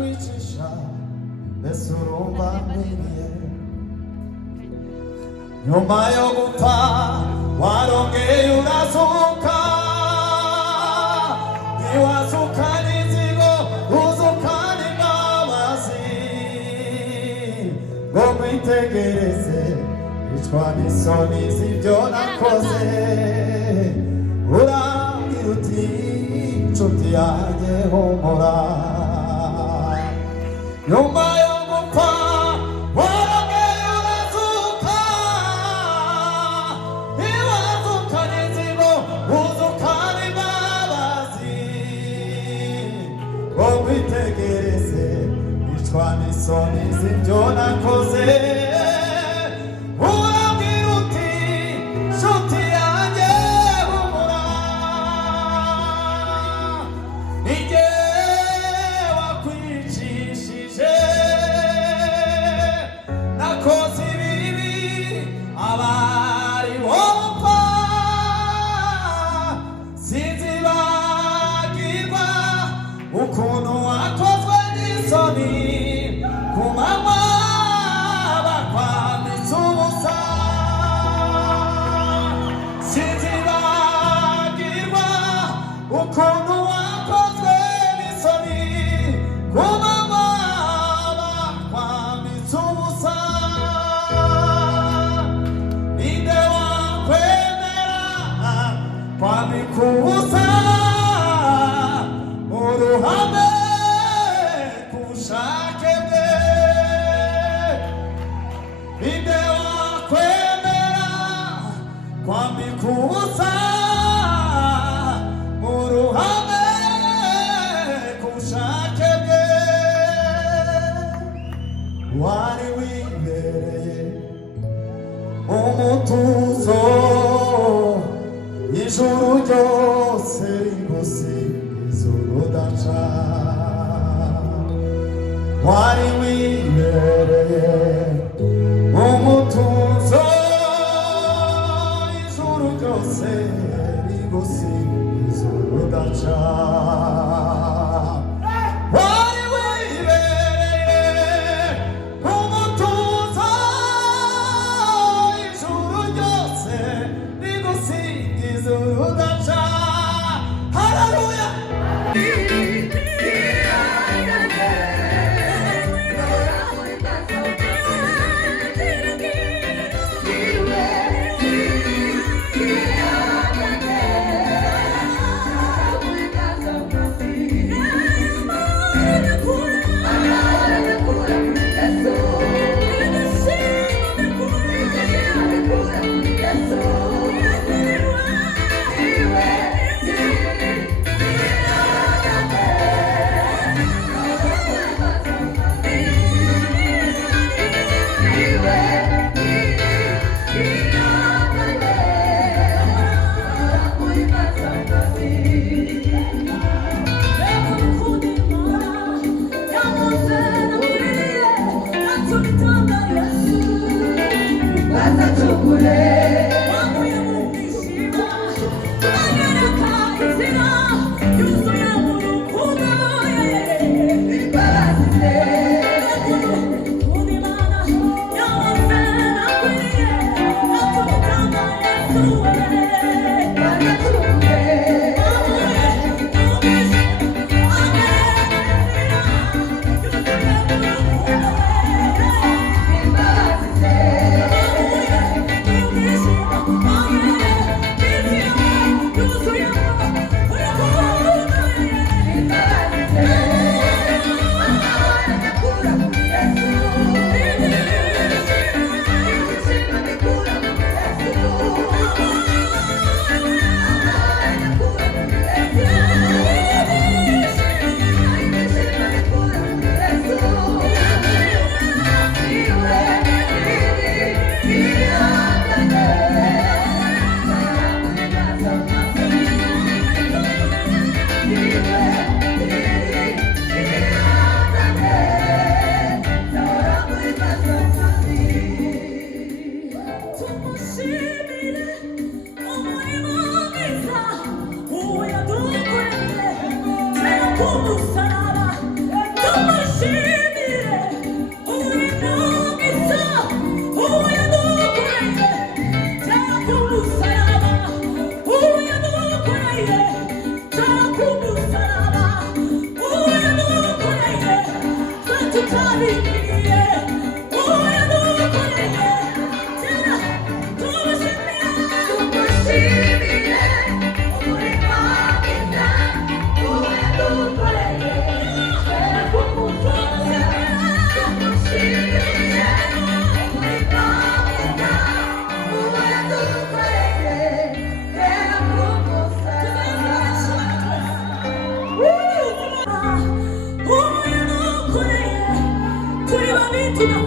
wakwicisha mbese urumva nkwiriye nyuma yo gupfa warongeye urazuka ntiwazukana inzigo uzukana imbabazi ngo mwitegereze icwa n'isoni z'ibyo nakoze urambwira uti inshuti yanjye humura nyuma yo gupfa warongeye urazuka ntiwazukana inzigo uzukana imbabazi ngo mwitegereze icwa n'isoni z'ibyo nakoze urambwira uti inshuti yanjye humura ni jye wakwicishije nakoze ibibi abari bopfa sinzibagirwa ukuntu wakozwe n'isoni ku manywa bakwambitse ubusa sinzibagirwa ukuntu wakozwe n'isoni ku manywa bakwambitse ubusa ninde wakwemera kwambika ubusa mu ruhame ku bushake bwe ninde wakwemera kwambika ubusa mu ruhame ku bushake bwe wari wibereye umutuzo ijuru ryose rigusize urudaca wari wibereye umutuzo ijuru ryose rigusize urudaca wari wibereye umutuzo ijuru ryose rigusize urudaca haleluya Turi babiti no